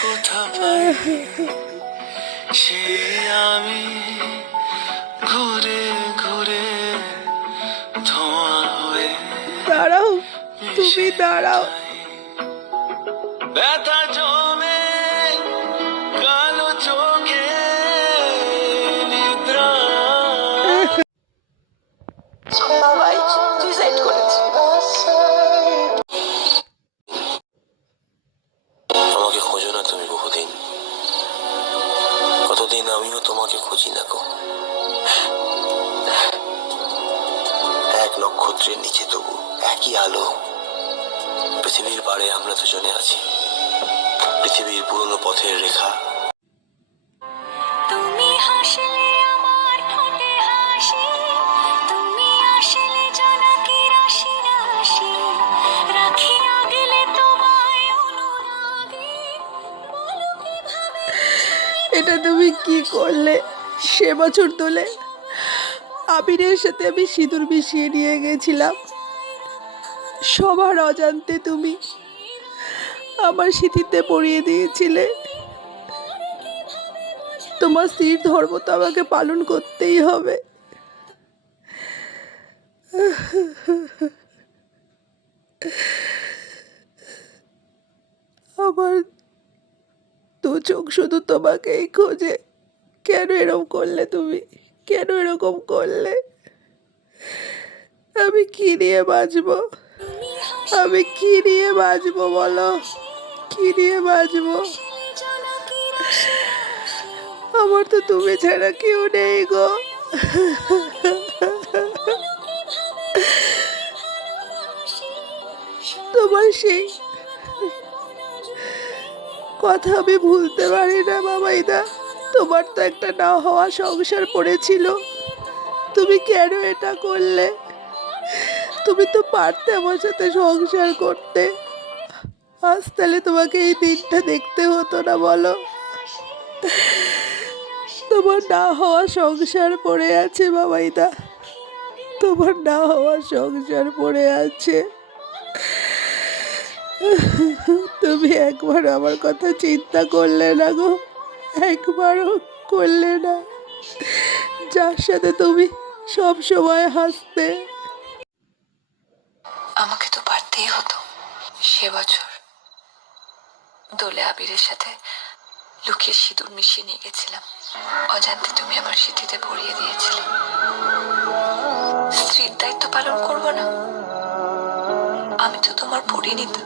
কোথায় সে আমি ঘুরে ঘুরে ধোঁয়া হয়ে দাঁড়াও, তুমি দাঁড়াও। ব্যথা জমে কালো চোখে নিদ্রা বাবাই সুইসাইড করেছে। আমাকে খোঁজো না তুমি বহুদিন, কতদিন আমিও তোমাকে খুঁজি না গো। এক নক্ষত্রের নিচে তবু একই আলো। পৃথিবীর পাড়ে আমরা দুজনে আছি, পৃথিবীর পুরনো পথের রেখা। তুমি হাসলে আমার ঠোঁটে হাসি, তুমি আসলে জনকে রাশি রাশি, রাখি আগলে তোমায় অনুরাগে, বলো কিভাবে এটা তুমি কি করলে? সে বছর তোলে আবিরের সাথে আমি সিঁদুর মিশিয়ে নিয়ে গেছিলাম। সবার অজান্তে তুমি আমার সিঁথিতে পরিয়ে দিয়েছিলে। তোমার স্ত্রীর ধর্ম তো আমাকে পালন করতেই হবে। আমার দু চোখ শুধু তোমাকেই খোঁজে। কেন এরকম করলে তুমি? কেন এরকম করলে? আমি কি নিয়ে বাঁচবো? আমি কি নিয়ে বাঁচবো বলো? কি নিয়ে বাঁচবো? জনকে রাশি রাশি, আমার তো তুমি ছাড়া কেউ নেই গো। তোমার সেই কথা আমি ভুলতে পারি না বাবাইদা। তোমার তো একটা না হওয়া সংসার পড়েছিল, তুমি কেন এটা করলে? তুমি তো পারতে আমার সাথে সংসার করতে। আজ তাহলে তোমাকে এই দিনটা দেখতে হতো না বলো? তোমার না হওয়া সংসার পড়ে আছে বাবাইদা, তোমার না হওয়া সংসার পড়ে আছে। তুমি একবার আমার কথা চিন্তা করলে না গো? একবারও করলে না? যার সাথে তুমি সব সময় হাসতে। আমাকে তো পারতেই হতো। সে বছর দোলে আবিরের সাথে লুকিয়ে সিঁদুর মিশিয়ে নিয়ে গেছিলাম। অজান্তে তুমি আমার সিঁথিতে পরিয়ে দিয়েছিলে। স্ত্রীর দায়িত্ব পালন করবো না? আমি তো তোমার পরিণীতা।